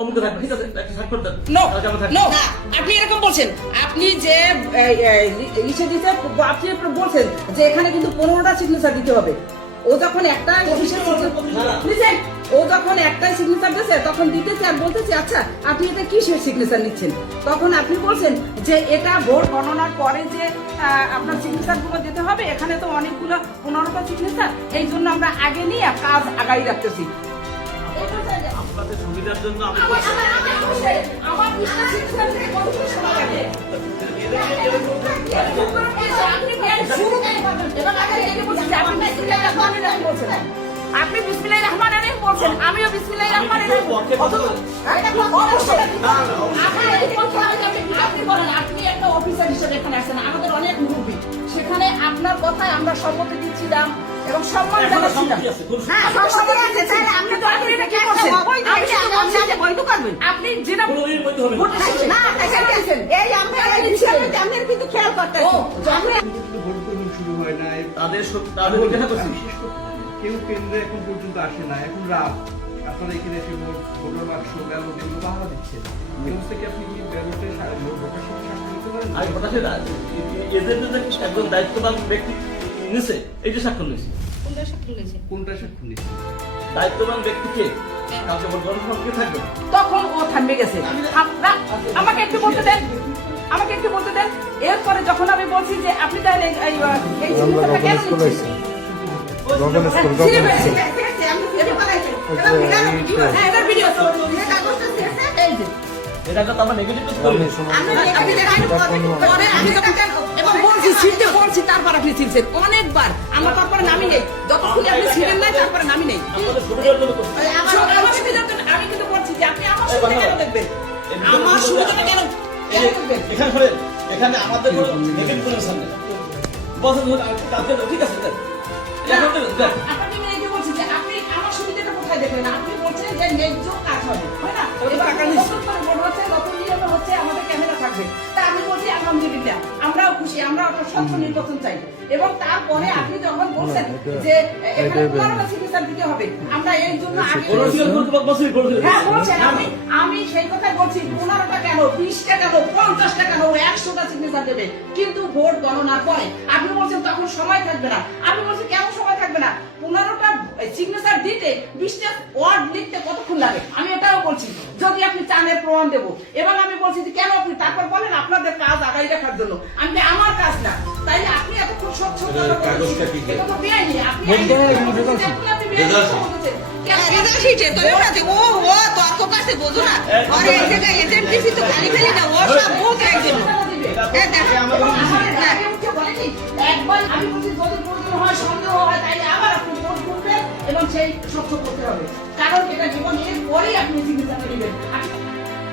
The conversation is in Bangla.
অমুকে থাকবে, ঠিক আছে একটা স্বাক্ষর দেন। নো তাহলে আমরা থাকবো। নো আপনি এরকম বলছেন, আপনি যে লিখে দিতে আপনি বলছেন যে এখানে কিন্তু 15টা সিগনেচার দিতে হবে। ও যখন একটা ও যখন একটাই সিগনেচার দিয়েছে তখন দিতেছে আর বলতেছে আচ্ছা আপনি এটা কিসের সিগনেচার নিচ্ছেন, তখন আপনি বলছেন যে এটা ভোট গণনার পরে যে আপনার সিগনেচার গুলো দিতে হবে, এখানে তো অনেকগুলো 15টা সিগনেচার, এই জন্য আমরা আগে নিয়ে কাজ আগাই রাখতেছি। আপনাদের সুবিধার জন্য আমি আমার সিগনেচার থেকে কতটুকু সময় লাগে? আপনি বিসমিল্লাহির রহমানির রহিম বলছেন, আমিও বিসমিল্লাহির রহমানির রহিম। আপনি বলেন, আপনি একটা অফিসার হিসেবে এখানে আসেন, আমাদের অনেক মুরব্বী, সেখানে আপনার কথায় আমরা সম্মতি দিচ্ছিলাম এবং সম্মান জানাচ্ছিলাম। আপনি যেটা খেয়াল করতে শুরু হয় নাই, তাদের দেখা করছি কেউ কেন্দ্রে এখন পর্যন্ত আসে না, এখন রাত আপনারা এখানে এসে ভোটার বাক্স ব্যালট এগুলো বাহারা দিচ্ছেন, এই অবস্থা কি আপনি কি ব্যালটে ভোটার সাথে সাক্ষর দিতে পারেন? আমি কথা সেটা এদের যে একজন দায়িত্ববান ব্যক্তি নিছে এই যে স্বাক্ষর নিয়েছি। কোনটা সাক্ষর নিচ্ছে? দায়িত্ববান ব্যক্তিকে কালকে ভোট গ্রহণ সঙ্গে থাকবে। তখন ও থামবে গেছে। আমাকে একটু বলতে দেন, আমাকে একটু বলতে দেন। এরপরে যখন আমি বলছি যে আপনি তাহলে এই সিগনেচারটা কেন নিচ্ছেন? এটা তো আমার নেগেটিভ করবে। এবং বলছি ছিলতে বলছি, তারপর আপনি ছিলছেন অনেকবার, আমার তারপরে নামি নেই, যতক্ষণ আপনি ছিলেন নাই তারপরে নামি নেই। আমাদের সুবিধার জন্য করছি। আমার সুবিধার জন্য আমি কিন্তু বলছি যে আপনি আমার সুবিধা কেন দেখবেন, আমার সুবিধাটা কেন দেখবেন? এখানে শোনেন, এখানে আমাদের কোনো নেগেটিভ কোনো সামনে বসেন কালকে ঠিক আছে দেন। এখন দেন আপনি এই যে বলছেন যে আপনি আমার সুবিধাটা কোথায় দেখবেন? আপনি বলছেন যে ন্যায্য কাজ হবে, হয় না? নতুন করে ভোট হচ্ছে, নতুন নিয়ম হচ্ছে, আমাদের ক্যামেরা থাকবে। তা আমি বলছি আলহামদুলিল্লাহ, আমরাও খুশি, আমরা একটা স্বচ্ছ নির্বাচন চাই। এবং তারপরে আপনি যখন বলছেন যে এখানে 15টা সিগনেচার দিতে হবে, আমরা এর জন্য আগে হ্যাঁ বলছেন, আমি সেই কথাই বলছি, 15টা কেন, 20টা কেন, 50টা কেন, 100টা সিগনেচার দেবে, কিন্তু ভোট গণনার পরে। আপনি বলছেন তখন সময় থাকবে না, আমি বলছি কেন সময় থাকবে না? 15টা সিগনেচার দিতে 20টা ওয়ার্ড লিখতে কতক্ষণ লাগে? আমি এটাও বলছি, যদি আপনি চানের প্রমাণ দেবো। এবং আমি বলছি যে কেন আপনি তারপর বলেন আপনাদের কাজ আগাই রাখার জন্য, আমি আমার কাজ না, তাই আপনি এতক্ষণ স্বচ্ছ এটা তো বেআইনি। আপনি একবার আমি বলছি যদি প্রয়োজন হয়, সন্দেহ হয়, তাই আবার আপনি ভোট করবেন এবং সেই স্বচ্ছ করতে হবে, কারণ এটা জীবন এর পরেই আপনি সিগনেচার নেবেন। আপনি